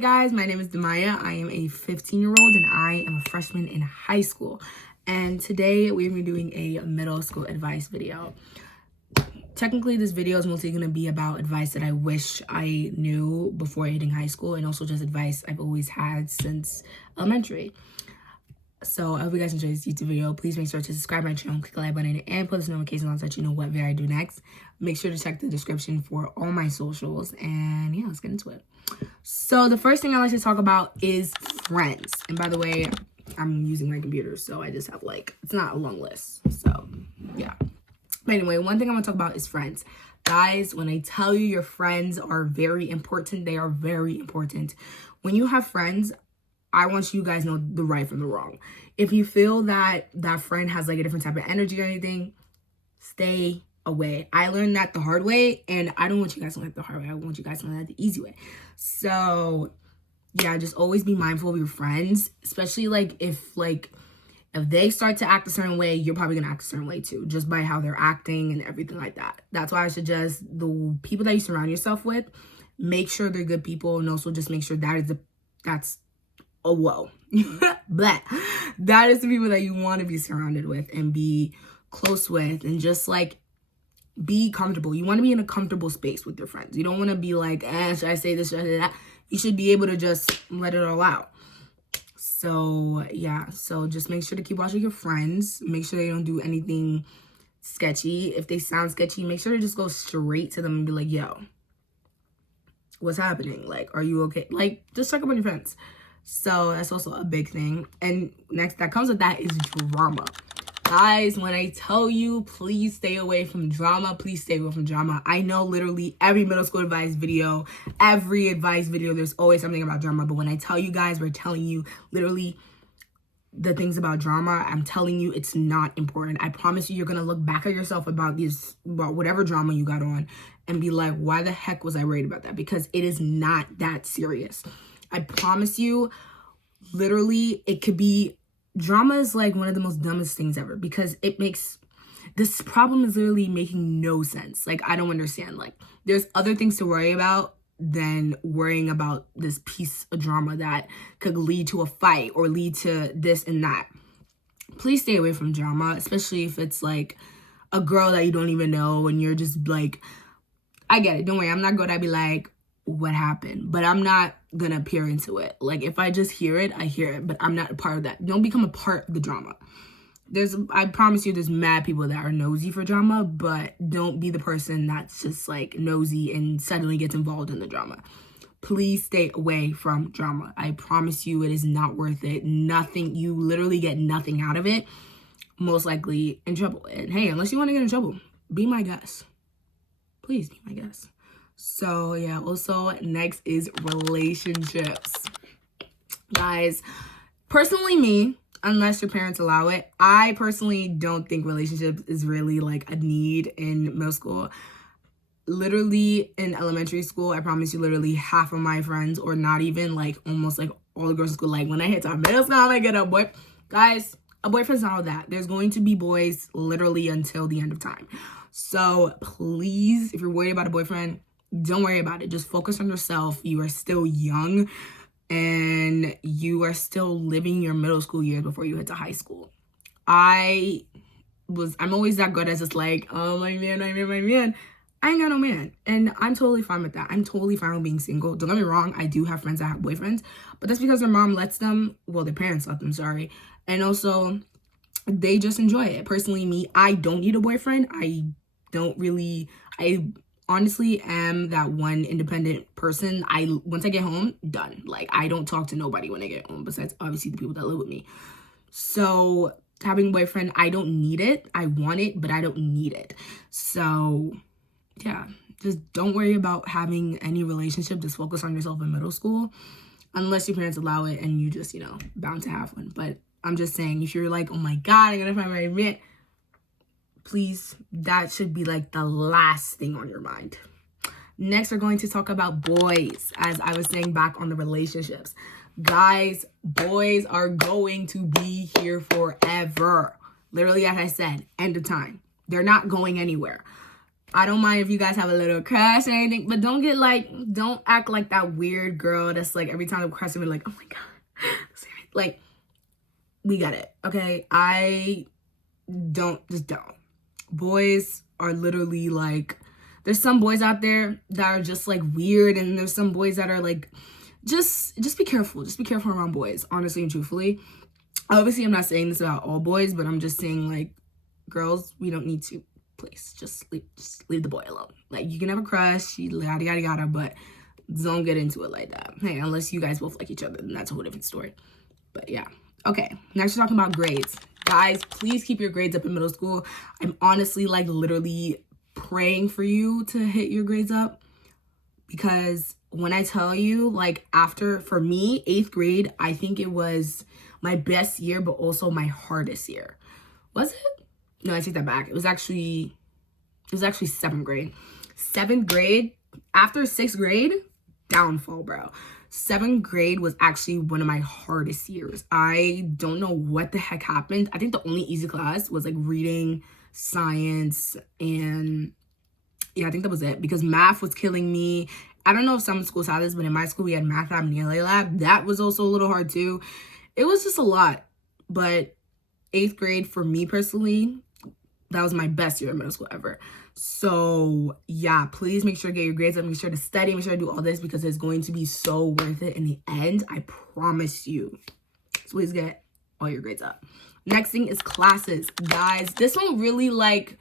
guys, my name is Demaya. I am a 15-year-old and I am a freshman in high school. And today we're going to be doing a middle school advice video. Technically, this video is mostly going to be about advice that I wish I knew before hitting high school, and also just advice I've always had since elementary. So I hope you guys enjoy this YouTube video. Please make sure to subscribe to my channel, click the like button, and put this notification on so that you know what video I do next. Make sure to check the description for all my socials, and yeah, let's get into it. So the first thing I like to talk about is friends. And by the way, I'm using my computer, so I just have it's not a long list. So yeah. But anyway, one thing I want to talk about is friends. Guys, when I tell you your friends are very important, they are very important. When you have friends, I want you guys to know the right from the wrong. If you feel that that friend has a different type of energy or anything, stay away. I learned that the hard way, and I don't want you guys to learn it the hard way. I want you guys to learn that the easy way. So yeah, just always be mindful of your friends, especially if they start to act a certain way, you're probably gonna act a certain way too, just by how they're acting and everything like that. That's why I suggest the people that you surround yourself with, make sure they're good people, and also just make sure that's a whoa. But that is the people that you want to be surrounded with and be close with, and just be comfortable. You want to be in a comfortable space with your friends. You don't want to be should I say this, should I say that? You should be able to just let it all out. So yeah, so just make sure to keep watching your friends. Make sure they don't do anything sketchy. If they sound sketchy, make sure to just go straight to them and be like, yo, what's happening? Are you okay? Just check up on your friends. So that's also a big thing. And next that comes with that is drama. Guys, when I tell you, please stay away from drama. Please stay away from drama. I know literally every middle school advice video, there's always something about drama. But when I tell you guys, we're telling you literally the things about drama. I'm telling you it's not important. I promise you're going to look back at yourself about whatever drama you got on and be like, why the heck was I worried about that? Because it is not that serious. I promise you, literally, it could be... Drama is one of the most dumbest things ever, because this problem is literally making no sense. I don't understand. There's other things to worry about than worrying about this piece of drama that could lead to a fight or lead to this and that. Please stay away from drama, especially if it's a girl that you don't even know and you're just I get it. Don't worry. I'm not going to be what happened, but I'm not gonna peer into it. If I just hear it, I hear it, but I'm not a part of that. Don't become a part of the drama. I promise you, there's mad people that are nosy for drama, but don't be the person that's just nosy and suddenly gets involved in the drama. Please stay away from drama. I promise you, it is not worth it. Nothing. You literally get nothing out of it. Most likely in trouble. And hey, unless you want to get in trouble, be my guest. Please be my guest. So yeah, also next is relationships. Guys, personally me, unless your parents allow it, I personally don't think relationships is really a need in middle school. Literally in elementary school, I promise you, literally half of my friends, or not even almost all the girls in school, when I hit to middle school, I'm get a boy. Guys, a boyfriend's not all that. There's going to be boys literally until the end of time. So please, if you're worried about a boyfriend, don't worry about it. Just focus on yourself. You are still young and you are still living your middle school years before you hit to high school. I'm always that good as just oh, my man. I ain't got no man. And I'm totally fine with that. I'm totally fine with being single. Don't get me wrong. I do have friends that have boyfriends, but that's because their mom lets them. Well, their parents let them, sorry. And also they just enjoy it. Personally, me, I don't need a boyfriend. I honestly am that one independent person. Once I get home, done. I don't talk to nobody when I get home, besides obviously the people that live with me. So having a boyfriend, I don't need it. I want it, but I don't need it. So yeah, just don't worry about having any relationship. Just focus on yourself in middle school, unless your parents allow it and you just, bound to have one. But I'm just saying, if you're oh my God, I'm gonna find my man, please, that should be the last thing on your mind. Next, we're going to talk about boys, as I was saying back on the relationships. Guys, boys are going to be here forever. Literally, as I said, end of time. They're not going anywhere. I don't mind if you guys have a little crush or anything, but don't act like that weird girl that's like every time I'm crushing, like, oh my God. Like, we get it, okay? Don't. Boys are literally like, there's some boys out there that are just like weird, and there's some boys that are like, just be careful. Just be careful around boys, honestly and truthfully. Obviously, I'm not saying this about all boys, but I'm just saying, like, girls, we don't need to, please, just leave the boy alone. Like, you can have a crush, yada, yada, yada, but don't get into it like that. Hey, unless you guys both like each other, then that's a whole different story. But yeah. Okay, next we're talking about grades. Guys, please keep your grades up in middle school. I'm honestly, like, literally praying for you to hit your grades up, because when I tell you, like, for me, 8th grade, I think it was my best year, but also my hardest year. Was it? No, I take that back. It was actually 7th grade. 7th grade, after 6th grade, downfall, bro. 7th grade was actually one of my hardest years. I don't know what the heck happened. I think the only easy class was like reading, science, and yeah, I think that was it, because math was killing me. I don't know if some schools have this, but in my school we had math lab and ELA lab. That was also a little hard too. It was just a lot. But 8th grade, for me personally, that was my best year in middle school ever. So yeah, please make sure to get your grades up, make sure to study, make sure to do all this, because it's going to be so worth it in the end. I promise you. So please get all your grades up. Next thing is classes. Guys, this won't really like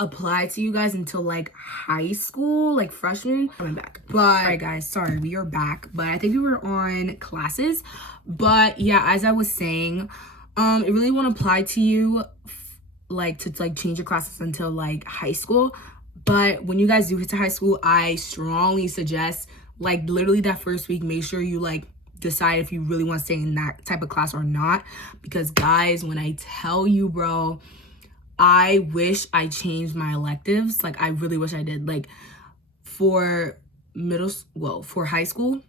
apply to you guys until like high school, like freshman. Coming back. But all right, guys, sorry, we are back. But I think we were on classes. But yeah, as I was saying, it really won't apply to you like to like change your classes until like high school. But when you guys do hit to high school, I strongly suggest, like, literally that first week, make sure you like decide if you really want to stay in that type of class or not. Because guys, when I tell you, bro, I wish I changed my electives. Like, I really wish I did. Like, for high school,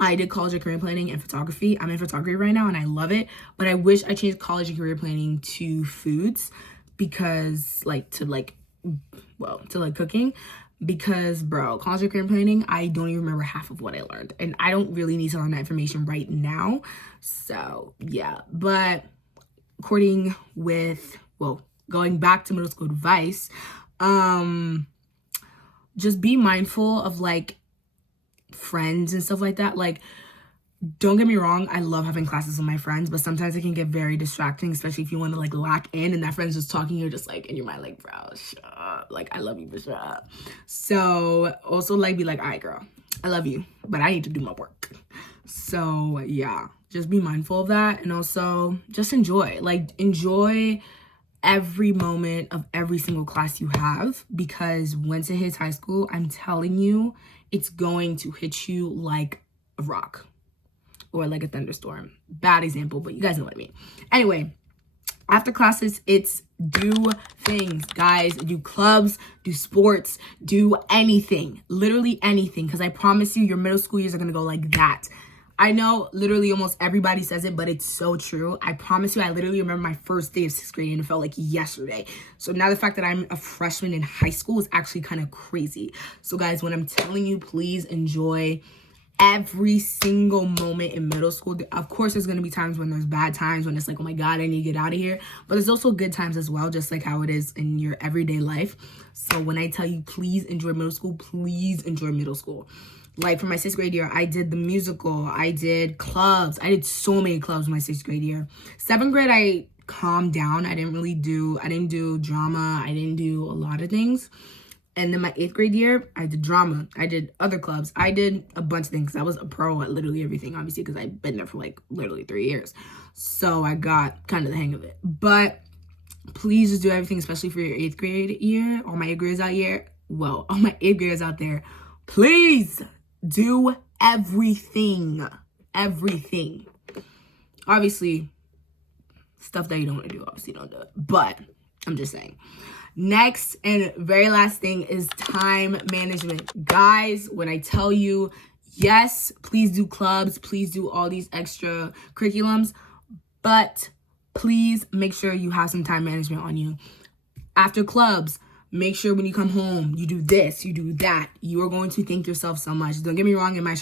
I did college and career planning and photography. I'm in photography right now and I love it. But I wish I changed college and career planning to foods, because to cooking. Because, bro, college and career planning, I don't even remember half of what I learned. And I don't really need to learn that information right now. So, yeah. But going back to middle school advice, just be mindful of like friends and stuff like that. Like, don't get me wrong, I love having classes with my friends, but sometimes it can get very distracting, especially if you want to like lock in and that friend's just talking, you're just like in your mind like, bro, shut up. Like, I love you, but shut up. So also like be like, all right, girl, I love you, but I need to do my work. So yeah, just be mindful of that. And also just enjoy every moment of every single class you have, because once it hits high school, I'm telling you, it's going to hit you like a rock or like a thunderstorm. Bad example, but you guys know what I mean. Anyway, after classes, it's do things, guys. Do clubs, do sports, do anything, literally anything, because I promise you, your middle school years are going to go like that. I know literally almost everybody says it, but it's so true. I promise you, I literally remember my first day of 6th grade and it felt like yesterday. So now the fact that I'm a freshman in high school is actually kind of crazy. So guys, when I'm telling you, please enjoy every single moment in middle school. Of course, there's going to be times when there's bad times, when it's like, oh my God, I need to get out of here. But there's also good times as well, just like how it is in your everyday life. So when I tell you, please enjoy middle school, please enjoy middle school. Like for my 6th grade year, I did the musical, I did clubs. I did so many clubs in my 6th grade year. 7th grade, I calmed down. I didn't do drama. I didn't do a lot of things. And then my 8th grade year, I did drama. I did other clubs. I did a bunch of things. I was a pro at literally everything, obviously, because I've been there for like literally 3 years. So I got kind of the hang of it. But please just do everything, especially for your 8th grade year. All my 8th graders out there, please do everything. Everything. Obviously, stuff that you don't want to do, obviously don't do it. But I'm just saying. Next and very last thing is time management. Guys, when I tell you, yes, please do clubs, please do all these extra curriculums, but please make sure you have some time management on you. After clubs, Make sure when you come home, you do this, you do that. You are going to thank yourself so much. Don't get me wrong, in my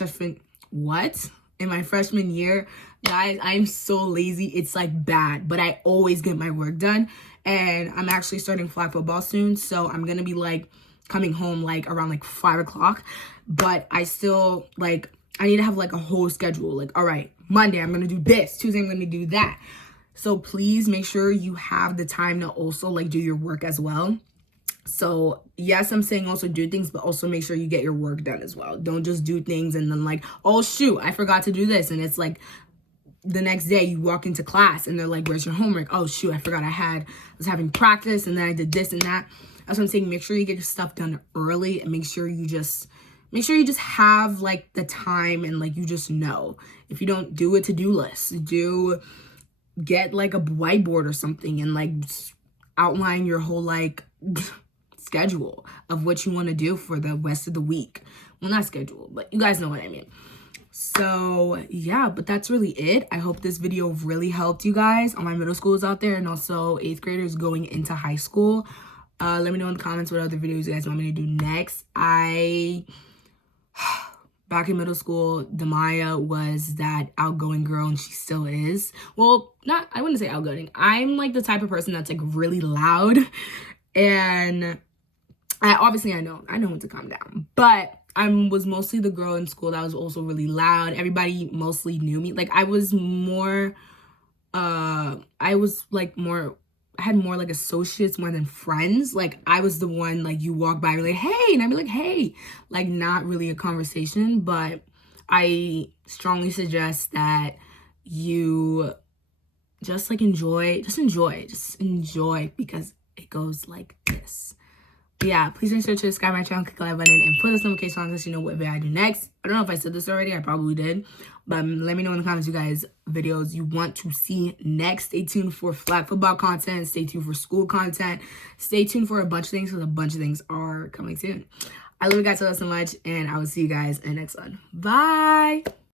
freshman year, guys, I'm so lazy. It's like bad, but I always get my work done. And I'm actually starting flag football soon, so I'm gonna be like coming home like around like 5 o'clock. But I still like, I need to have like a whole schedule. Like, all right, Monday I'm gonna do this, Tuesday I'm gonna do that. So please make sure you have the time to also like do your work as well. So yes, I'm saying also do things, but also make sure you get your work done as well. Don't just do things and then like, oh shoot, I forgot to do this. And it's like the next day you walk into class and they're like, where's your homework? Oh shoot, I forgot I was having practice and then I did this and that. That's what I'm saying. Make sure you get your stuff done early and make sure you just have like the time and like you just know. If you don't do a to-do list, get like a whiteboard or something and like outline your whole like schedule of what you want to do for the rest of the week. Well, not schedule, but you guys know what I mean. So yeah, but that's really it. I hope this video really helped you guys, all my middle schoolers out there and also 8th graders going into high school. Let me know in the comments what other videos you guys want me to do next. Back in middle school, Demaya was that outgoing girl, and she still is. Well, I wouldn't say outgoing. I'm like the type of person that's like really loud, and I know when to calm down, but I was mostly the girl in school that was also really loud. Everybody mostly knew me. Like I had more like associates more than friends. Like I was the one, like you walk by, like, hey, and I'd be like, hey, like not really a conversation. But I strongly suggest that you just like enjoy because it goes like this. But yeah, please make sure to subscribe to my channel, click the like button, and put this notification on so you know what video I do next. I don't know if I said this already. I probably did. But let me know in the comments, you guys, videos you want to see next. Stay tuned for flag football content. Stay tuned for school content. Stay tuned for a bunch of things because a bunch of things are coming soon. I love you guys so much, and I will see you guys in the next one. Bye!